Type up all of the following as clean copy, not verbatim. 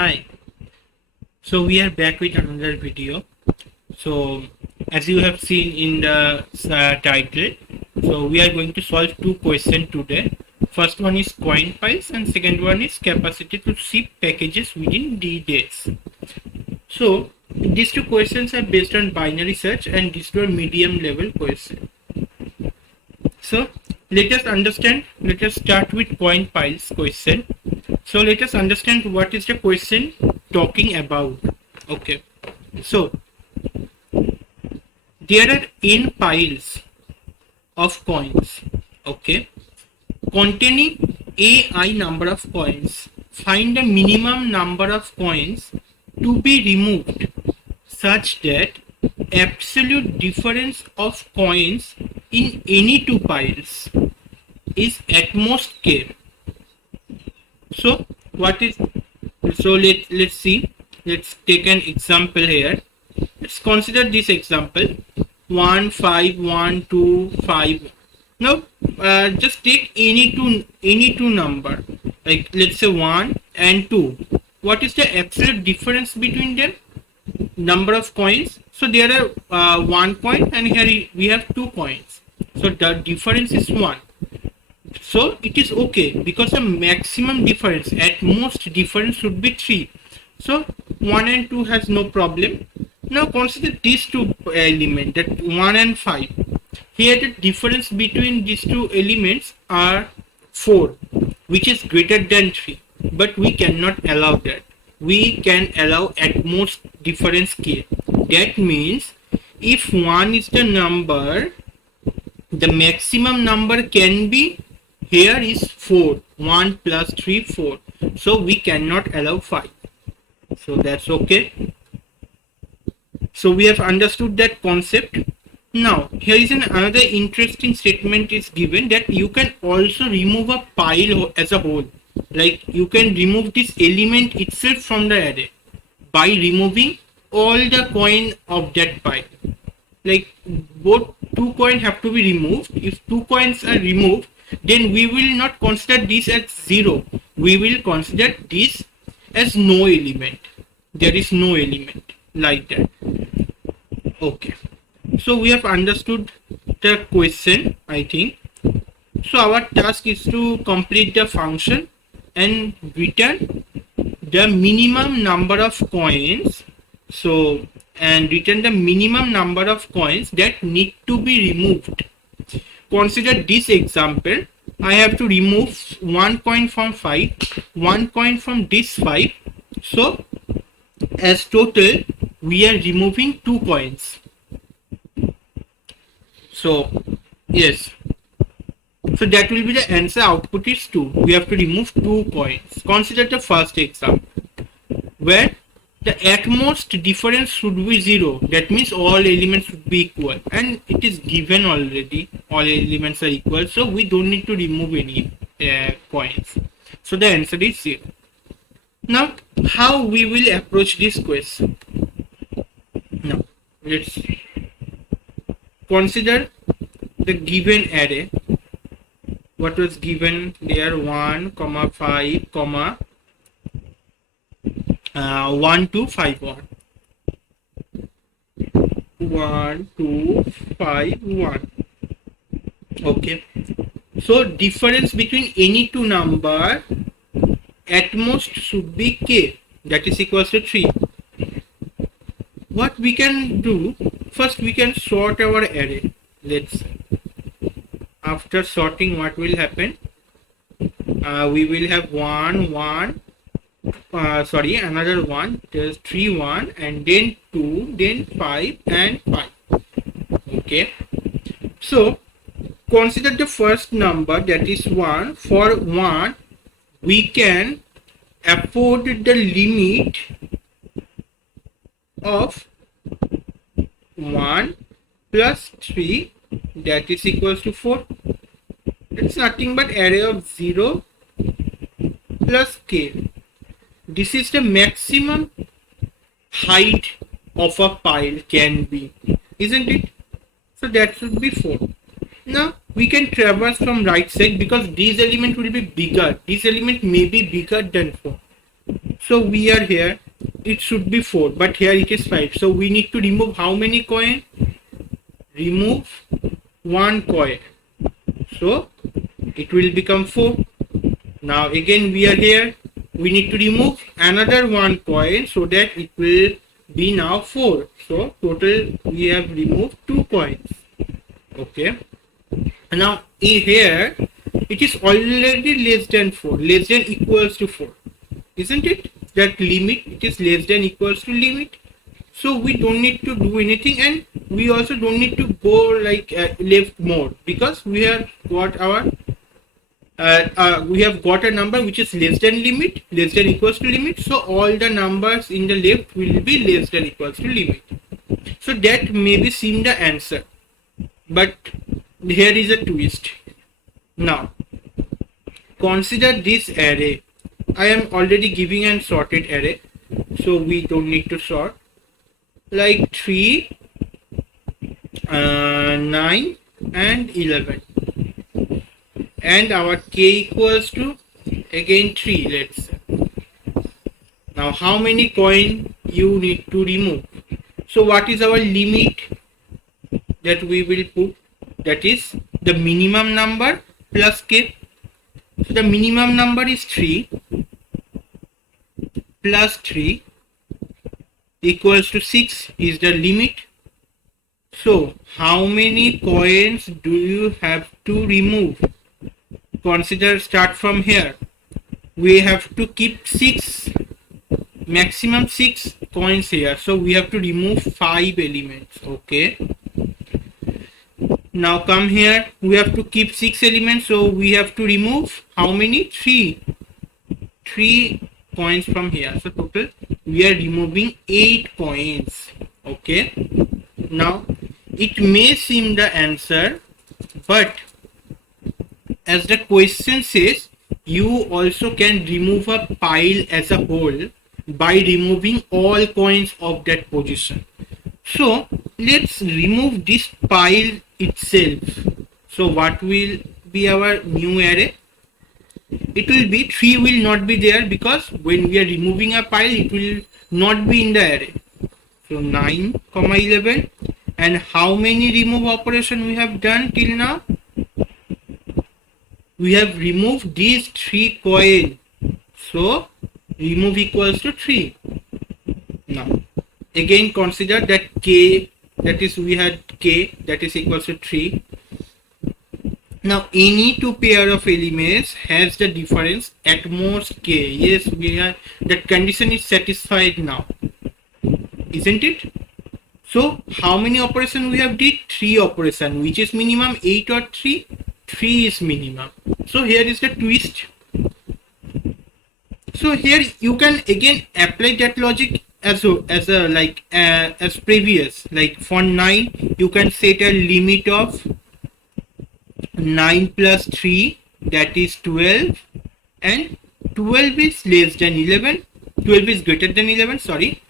Hi, so we are back with another video. So as you have seen in the title, so we are going to solve two questions today. First one is coin piles and second one is capacity to ship packages within D days. So these two questions are based on binary search and these two are medium level questions. So let us start with coin piles question. So let us understand what is the question talking about. Okay, so there are n piles of coins, okay, containing ai number of coins. Find the minimum number of coins to be removed such that absolute difference of coins in any two piles is at most k. So what is, so let's see, let's take an example here. Let's consider this example 1 5 1 2 5. Now just take any two number, like let's say 1 and 2. What is the absolute difference between them? Number of coins. So there are one coin and here we have 2 coins, so the difference is 1. So it is okay because the maximum difference, at most difference, should be 3. So 1 and 2 has no problem. Now consider these two elements, that 1 and 5. Here the difference between these two elements are 4, which is greater than 3. But we cannot allow that. We can allow at most difference k. That means if 1 is the number, the maximum number can be, here is 4. 1 plus 3, 4. So we cannot allow 5. So that's okay. So we have understood that concept. Now here is another interesting statement is given, that you can also remove a pile as a whole. Like you can remove this element itself from the array by removing all the coin of that pile. Like both 2 coins have to be removed. If 2 coins are removed, then we will not consider this as 0. We will consider this as no element. There is no element, like that. Okay, so we have understood the question, I think. So our task is to complete the function and return the minimum number of coins. So and return the minimum number of coins that need to be removed. Consider this example. I have to remove 1 coin from 5, 1 coin from this 5. So as total we are removing 2 coins. So yes, so that will be the answer. Output is 2. We have to remove 2 coins. Consider the first example where the at most difference should be 0. That means all elements should be equal, and it is given already. All elements are equal, so we don't need to remove any coins. So the answer is 0. Now how we will approach this question? Now let's consider the given array. What was given there? 1, 5, 1 2 5 1. 1 2 5 1. Okay, so difference between any two number at most should be k, that is equals to 3. What we can do, first we can sort our array. Let's say after sorting, what will happen? We will have 1 1, another 1, there's 3 1, and then 2, then 5 and 5. Okay, so consider the first number, that is 1. For 1 we can afford the limit of 1 plus 3, that is equals to 4. It's nothing but array of 0 plus k. This is the maximum height of a pile can be, isn't it? So that should be 4. Now we can traverse from right side because these element will be bigger. This element may be bigger than 4. So we are here, it should be 4, but here it is 5. So we need to remove how many coin? Remove 1 coin. So it will become 4. Now again we are here, we need to remove another 1 coin so that it will be now 4. So total we have removed 2 coins. Okay. Now here it is already less than 4, less than equals to 4, isn't it? That limit, it is less than equals to limit. So we don't need to do anything, and we also don't need to go like left more, because we have got our we have got a number which is less than limit, less than equals to limit. So all the numbers in the left will be less than equals to limit. So that maybe seem the answer, but here is a twist. Now consider this array. I am already giving an sorted array, so we don't need to sort. Like 3, 9 and 11, and our k equals to again 3, let's say. Now how many coin you need to remove? So what is our limit that we will put? That is the minimum number plus k. So the minimum number is 3 plus 3 equals to 6 is the limit. So how many coins do you have to remove? Consider, start from here. We have to keep 6, maximum 6 coins here. So we have to remove 5 elements. Okay. Now come here, we have to keep 6 elements. So we have to remove how many? 3 coins from here. So total we are removing 8 coins. Okay. Now it may seem the answer, but as the question says, you also can remove a pile as a whole by removing all coins of that position. So let's remove this pile itself. So what will be our new array? It will be 3 will not be there, because when we are removing a pile it will not be in the array. So 9, 11, and how many remove operation we have done till now? We have removed these 3 coin. So remove equals to 3. Now again consider that k, that is we had k that is equals to 3. Now any 2 pair of elements has the difference at most k. Yes, we are, that condition is satisfied now, isn't it? So how many operation we have did? 3 operation. Which is minimum, 8 or 3? 3 is minimum. So here is the twist. So here you can again apply that logic as previous. Like for 9 you can set a limit of 9 plus 3, that is 12, and 12 is less than 11, 12 is greater than 11, sorry,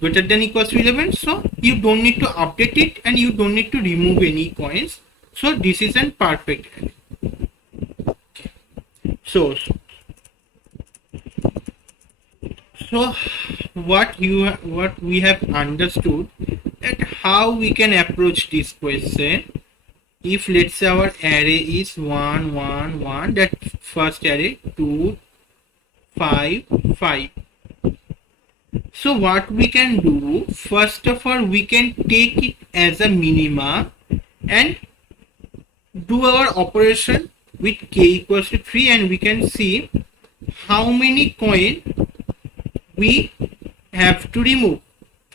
greater than equals to 11. So you don't need to update it, and you don't need to remove any coins. So this is a perfect array. So what we have understood that how we can approach this question. If let's say our array is 1 1 1, that first array 2 5 5. So what we can do, first of all we can take it as a minima and do our operation with k equals to 3, and we can see how many coin we have to remove.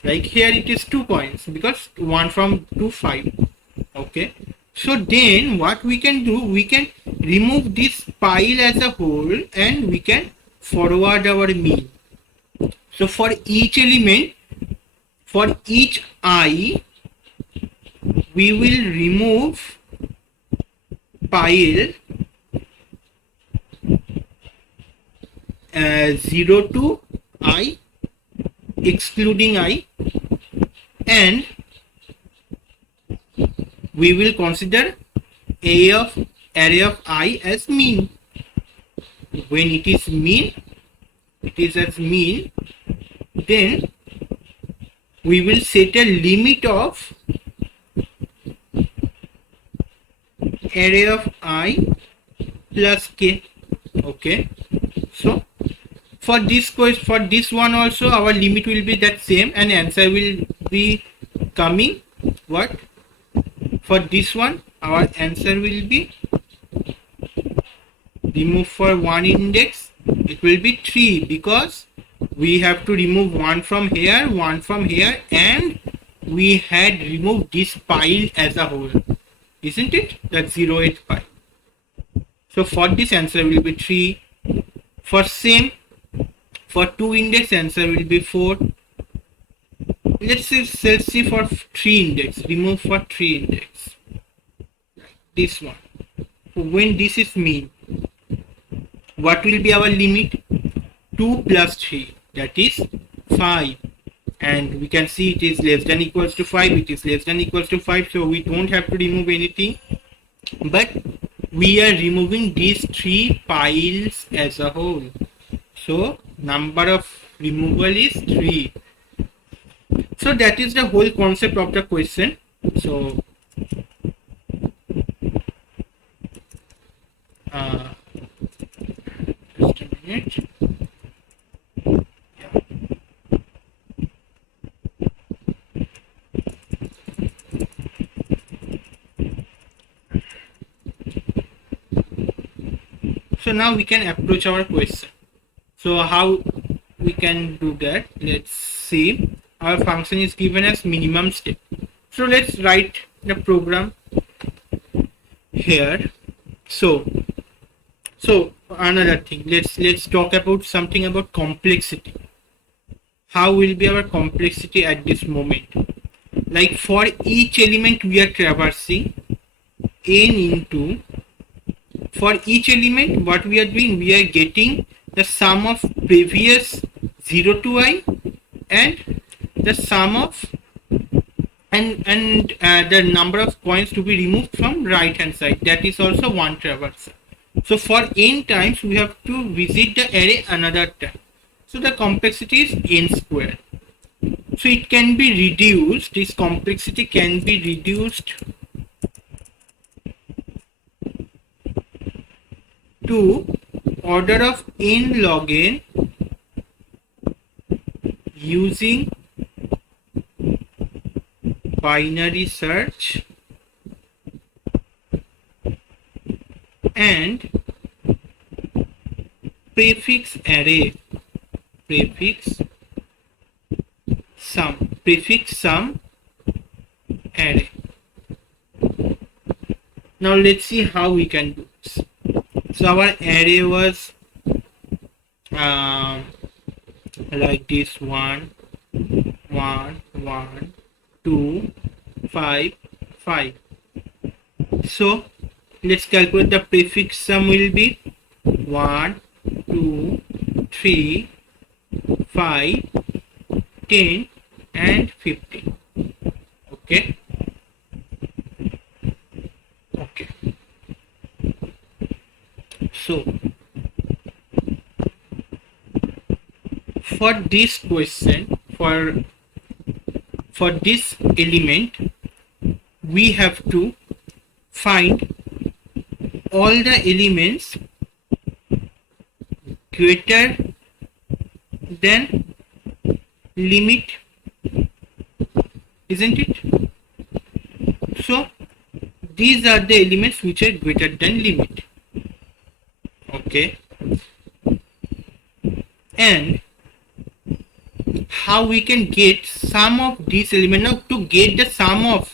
Like here it is 2 coins, because 1 from 2 5. Okay. So then what we can do, we can remove this pile as a whole and we can forward our mean. So for each element, for each I, we will remove pile 0 to I, excluding I, and we will consider array of I as mean. When it is mean, it is as mean, then we will set a limit of array of I plus k. Okay, so for this for this one also our limit will be that same, and answer will be coming what? For this one our answer will be, remove for one index, it will be 3, because we have to remove one from here, one from here, and we had removed this pile as a whole, isn't it? That 0, 8 pile. So for this answer will be 3. For same, for 2 index answer will be 4. Let's see for 3 index, remove for 3 index, this one. When this is mean, what will be our limit? 2 plus 3, that is 5, and we can see it is less than equals to 5, it is less than equals to 5, so we don't have to remove anything, but we are removing these 3 piles as a whole, so number of removal is 3. So that is the whole concept of the question. So just a minute. So now we can approach our question. So how we can do that? Let's see. Our function is given as minimum step. So let's write the program here. So another thing, let's talk about something about complexity. How will be our complexity at this moment? Like for each element we are traversing n into, for each element what we are doing, we are getting the sum of previous 0 to I and the sum of and the number of coins to be removed from right hand side, that is also one traversal. So for n times we have to visit the array another time, so the complexity is n square. So it can be reduced, this complexity can be reduced to order of n log n using binary search and prefix array, prefix sum array. Now let's see how we can do this. So our array was like this: 1 1 1 2 5 5. So let's calculate the prefix sum will be 1 2 3 5 10 and 15. Okay. So for this question, for this element, we have to find all the elements greater than limit, isn't it? So these are the elements which are greater than limit. Okay. And how we can get sum of these elements? Now to get the sum of,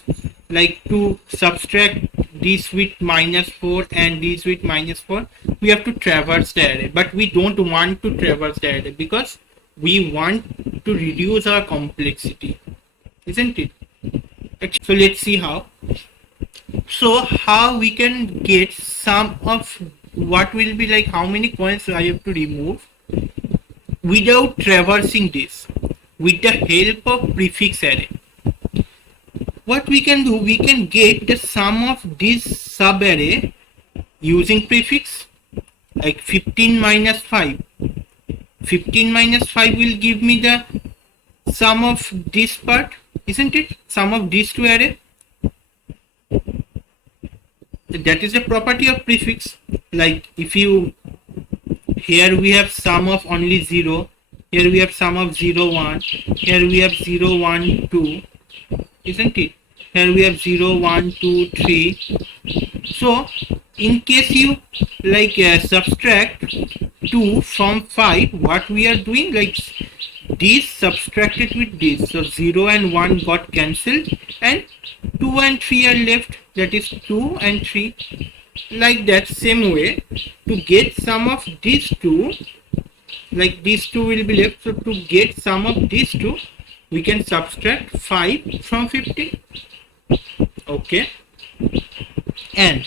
like to subtract this with -4 and this with -4, we have to traverse the array, but we don't want to traverse the array because we want to reduce our complexity, isn't it? So let's see how. So how we can get sum of what will be, like how many coins I have to remove without traversing this, with the help of prefix array. What we can do, we can get the sum of this sub array using prefix, like 15 minus 5. 15 minus 5 will give me the sum of this part, isn't it? Sum of these two array. That is a property of prefix. Like if you, here we have sum of only 0, here we have sum of 0 1, here we have 0 1 2, isn't it? Here we have 0 1 2 3. So in case you like subtract 2 from 5, what we are doing, like this subtracted with this, so 0 and 1 got cancelled and 2 and 3 are left, that is 2 and 3. Like that same way, to get sum of these two, like these two will be left, so to get sum of these two we can subtract 5 from 15. Okay, and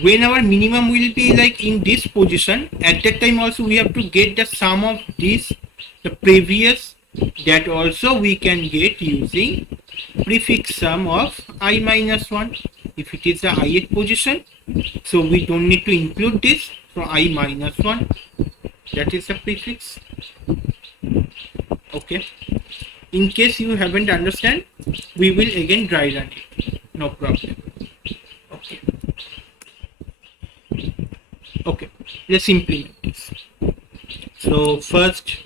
when our minimum will be like in this position, at that time also we have to get the sum of this, the previous, that also we can get using prefix sum of I minus 1 if it is the ith position. So we don't need to include this, so I minus 1, that is the prefix. Okay, in case you haven't understand, we will again dry run it, no problem. Okay, okay, let's implement this. So first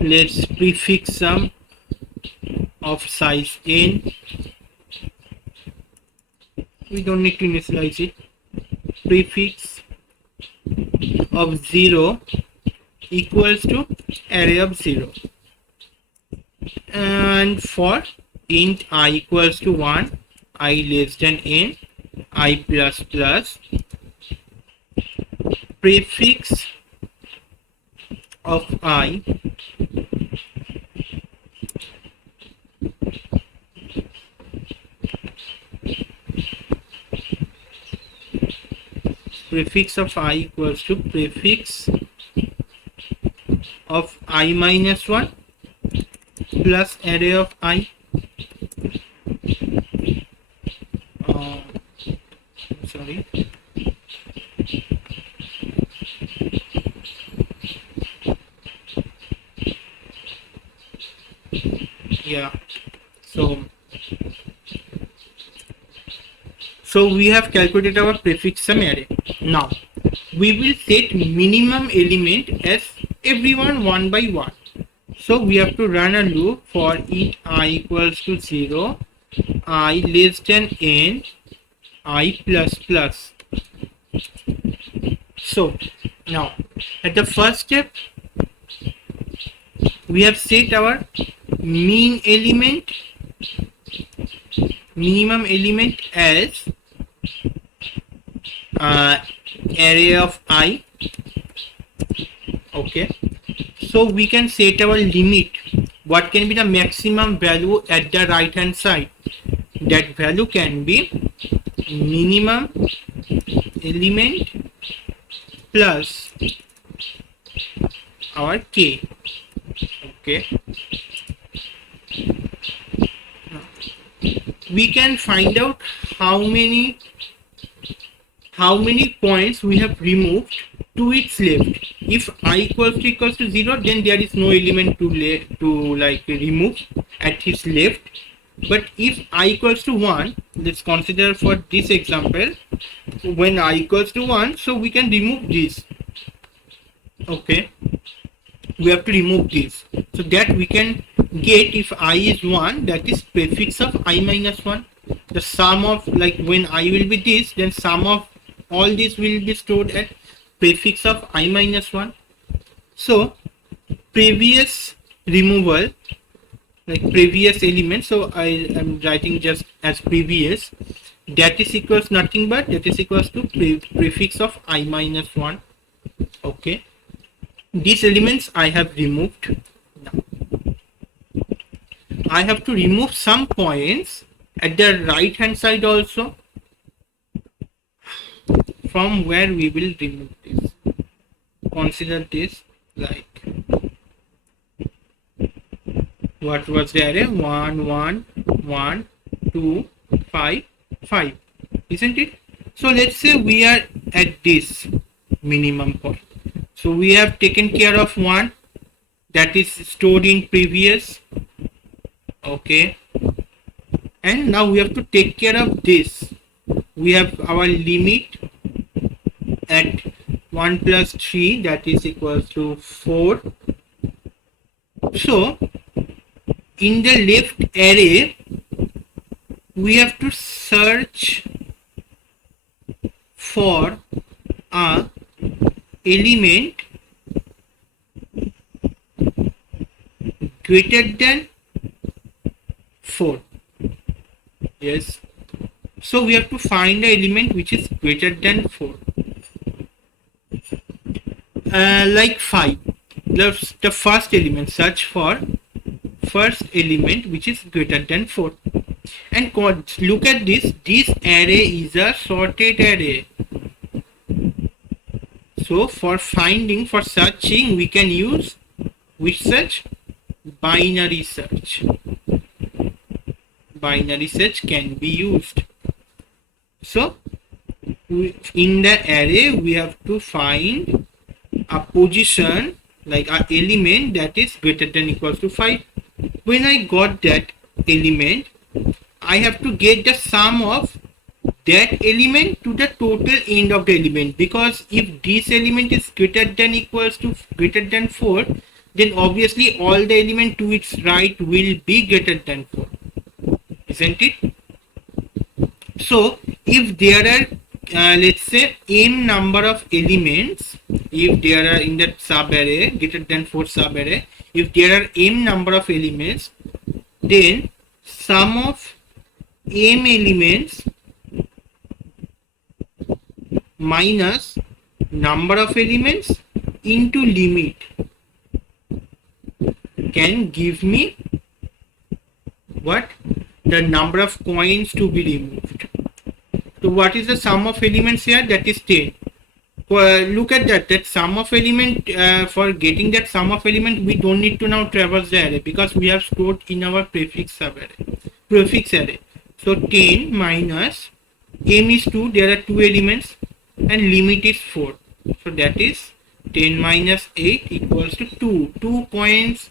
let's prefix sum of size n. We don't need to initialize it. Prefix of 0 equals to array of 0, and for int I equals to 1, I less than n, I plus plus, prefix of I equals to prefix of I minus 1 plus array of I. Sorry. Yeah. So we have calculated our prefix sum array. Now we will set minimum element as everyone one by one. So we have to run a loop for int I equals to 0, I less than n, I plus plus. So now at the first step we have set our minimum element as array of I. Okay, so we can set our limit, what can be the maximum value at the right hand side. That value can be minimum element plus our k. Okay, we can find out how many points we have removed to its left. If I equals to 0, then there is no element to like remove at its left. But if I equals to 1, let's consider for this example, when I equals to 1, so we can remove this. Okay, we have to remove this, so that we can get, if I is 1, that is prefix of I minus 1. The sum of, like when I will be this, then sum of all this will be stored at prefix of I minus 1. So previous removal, like previous element, so I am writing just as previous, that is equals nothing but that is equals to prefix of I minus 1. Okay, these elements I have removed. Now I have to remove some points at the right hand side also, from where we will remove this. Consider this, like what was the array? 1 1 1 2 5 5, isn't it? So let's say we are at this minimum point. So we have taken care of one, that is stored in previous. Okay, and now we have to take care of this. We have our limit at 1 plus 3, that is equals to 4. So in the left array we have to search for a element greater than 4. Yes, so we have to find the element which is greater than 4. Like 5, the first element, search for first element which is greater than 4. And look at this array is a sorted array. So for searching we can use which search? Binary search. Binary search can be used. So in the array we have to find a position, like an element that is greater than equals to 5. When I got that element, I have to get the sum of that element to the total end of the element, because if this element is greater than 4, then obviously all the element to its right will be greater than 4, isn't it? So if there are let's say m number of elements, if there are in that sub array, greater than 4 sub array, if there are m number of elements, then sum of m elements minus number of elements into limit can give me what? The number of coins to be removed. So what is the sum of elements here? That is 10. Look at that sum of element. For getting that sum of element, we don't need to now traverse the array, because we have stored in our prefix array. So 10 minus m is 2, there are 2 elements, and limit is 4. So that is 10 minus 8 equals to 2. 2 coins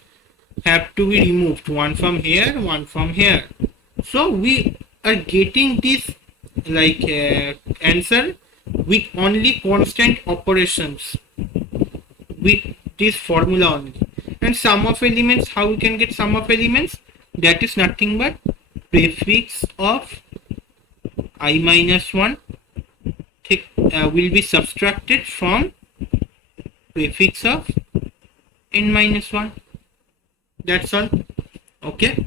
have to be removed, one from here, one from here. So we are getting this like answer with only constant operations, with this formula only. And sum of elements, how we can get sum of elements? That is nothing but prefix of I minus 1 will be subtracted from prefix of n minus 1. That's all. Okay,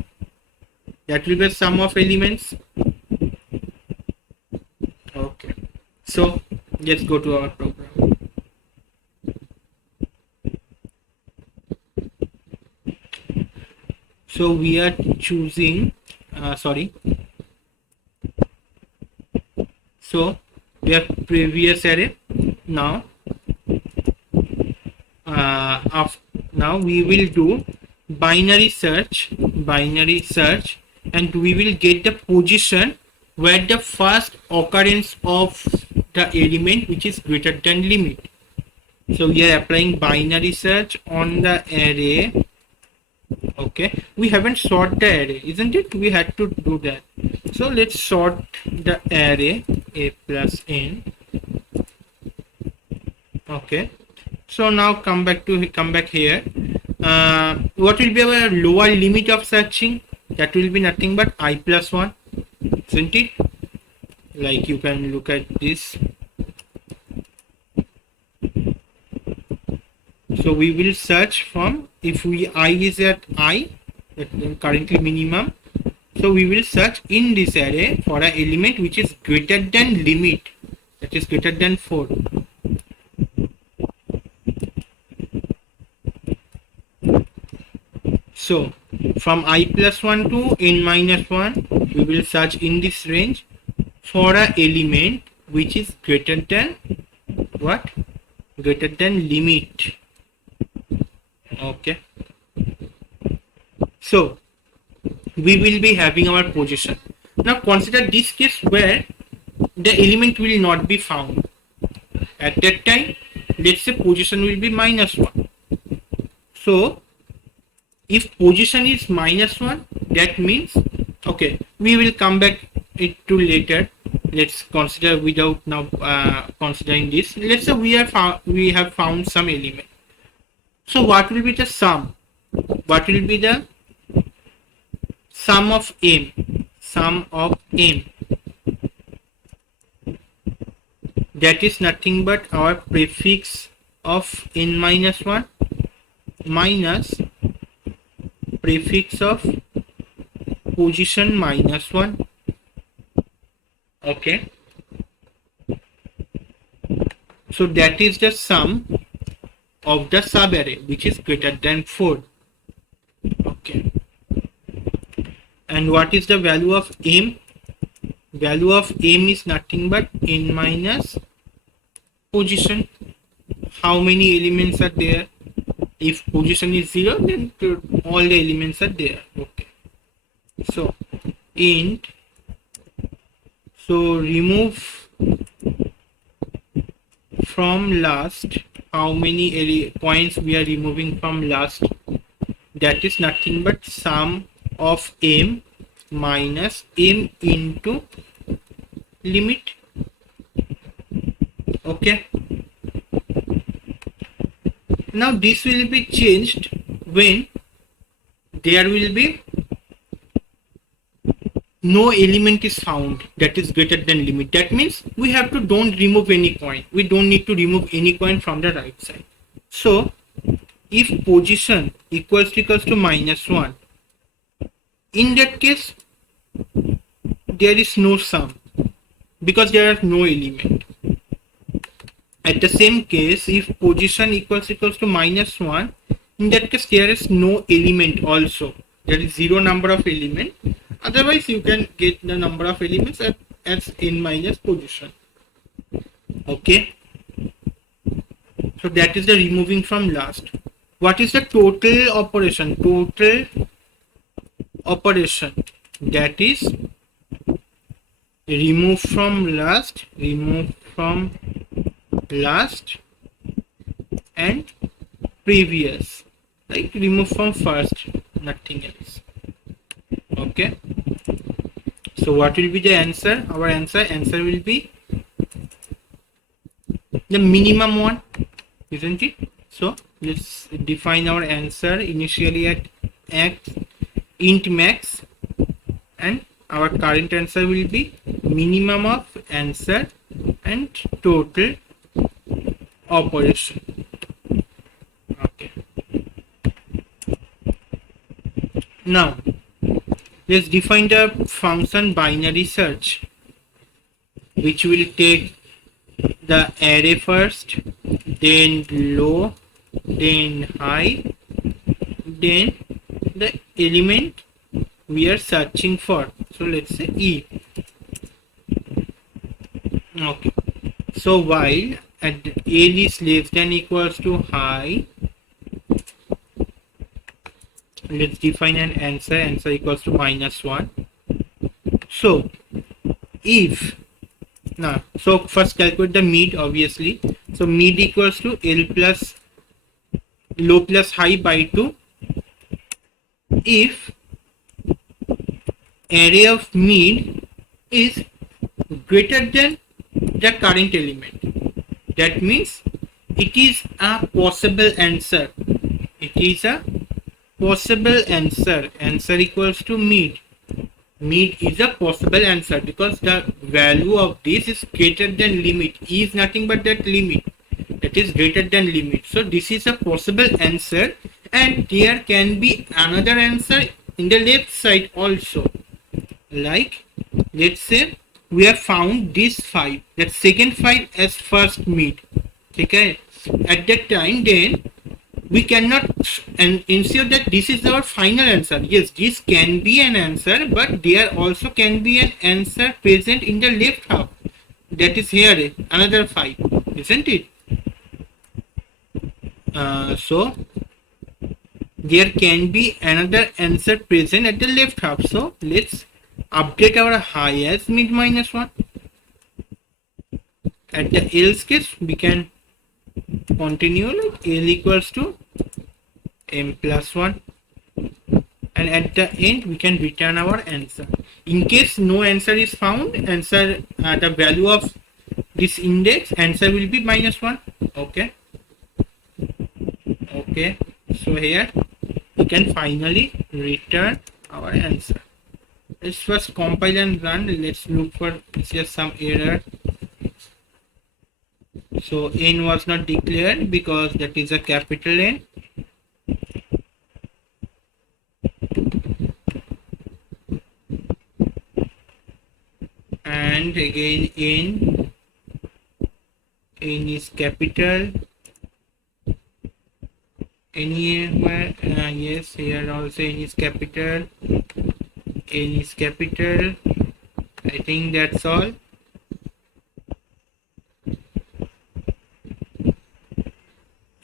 that will be sum of elements. Okay, so let's go to our program. So we are choosing so we have previous array. Now now we will do binary search, and we will get the position where the first occurrence of the element which is greater than limit. So we are applying binary search on the array. Okay, we haven't sorted the array, isn't it? We had to do that. So let's sort the array a plus n. Okay, so now come back here. What will be our lower limit of searching? That will be nothing but I plus 1, isn't it? Like you can look at this. So we will search from, if I is at I, currently minimum, so we will search in this array for an element which is greater than limit, that is greater than 4. So from I plus 1 to n minus 1, we will search in this range for an element which is greater than what? Greater than limit. Okay, so we will be having our position. Now consider this case where the element will not be found. At that time let's say position will be -1. So if position is -1, that means, okay, we will come back it to later. Let's consider without now considering this. Let's say we have found some element. So what will be the sum? What will be the sum of m? Sum of m. That is nothing but our prefix of n-1 minus prefix of position -1. Okay, so that is the sum of the subarray which is greater than 4. Okay, and what is the value of m? Value of m is nothing but n minus position. How many elements are there? If position is 0, then all the elements are there. Okay, so int, so remove from last. How many points we are removing from last? That is nothing but sum of m minus m into limit. Okay, now this will be changed when there will be no element is found that is greater than limit. That means we have to don't remove any point. We don't need to remove any point from the right side. So if position equals to -1, in that case there is no sum because there are no element. At the same case, if position equals to -1, in that case there is no element also. There is 0 number of element. Otherwise you can get the number of elements as n minus position. Okay, so that is the removing from last. What is the total operation? Total operation, that is remove from last and previous, like remove from first, nothing else. Okay, so what will be the answer? Our answer will be the minimum one, isn't it? So let's define our answer initially at x int max, and our current answer will be minimum of answer and total operation. Okay, now let's define the function binary search, which will take the array first, then low, then high, then the element we are searching for. So let's say E. Okay, so while at L is less than equals to high, let's define an answer equals to -1. So if now, so first calculate the mid, obviously. So mid equals to L plus low plus high by 2. If array of mid is greater than the current element, that means it is a possible answer. It is a possible answer. Answer equals to mid. Mid is a possible answer because the value of this is greater than limit. E is nothing but that limit that is greater than limit. So this is a possible answer, and there can be another answer in the left side also. Like let's say we have found this 5, that second 5 as first mid. Okay, at that time then we cannot ensure that this is our final answer. Yes, this can be an answer, but there also can be an answer present in the left half. That is here another 5, isn't it? So there can be another answer present at the left half. So let's update our high as mid -1. At the else case we can continue like L equals to M plus 1, and at the end we can return our answer. In case no answer is found, the value of this index answer will be -1. Okay, so here we can finally return our answer. Let's first compile and run. Let's look for just some error. So n was not declared because that is a capital N. And again n is capital. Anywhere, yes, here also n is capital. N is capital. I think that's all.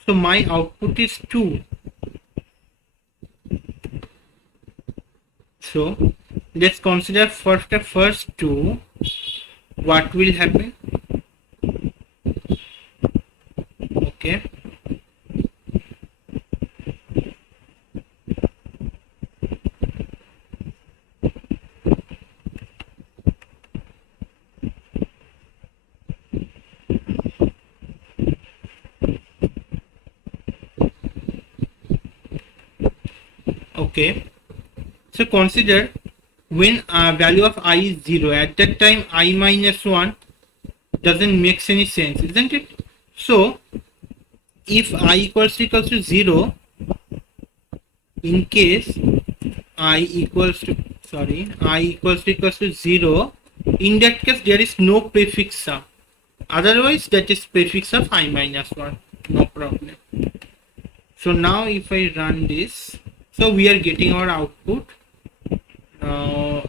So my output is 2. So let's consider first the first 2. What will happen? Okay. Okay, so consider when value of I is 0, at that time I minus 1 doesn't make any sense, isn't it? So if I equals to 0, in case I equals to 0, in that case there is no prefix sum, otherwise that is prefix of I minus 1, no problem. So now if I run this, so we are getting our output.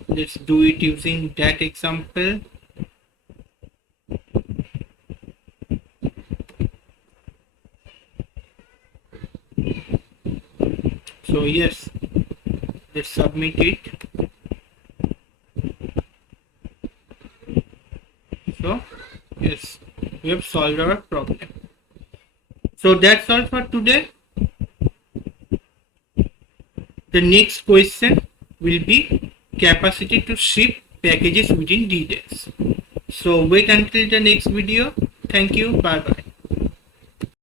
Let's do it using that example. So yes, let's submit it. So yes, we have solved our problem. So that's all for today. The next question will be capacity to ship packages within D days. So wait until the next video. Thank you. Bye bye.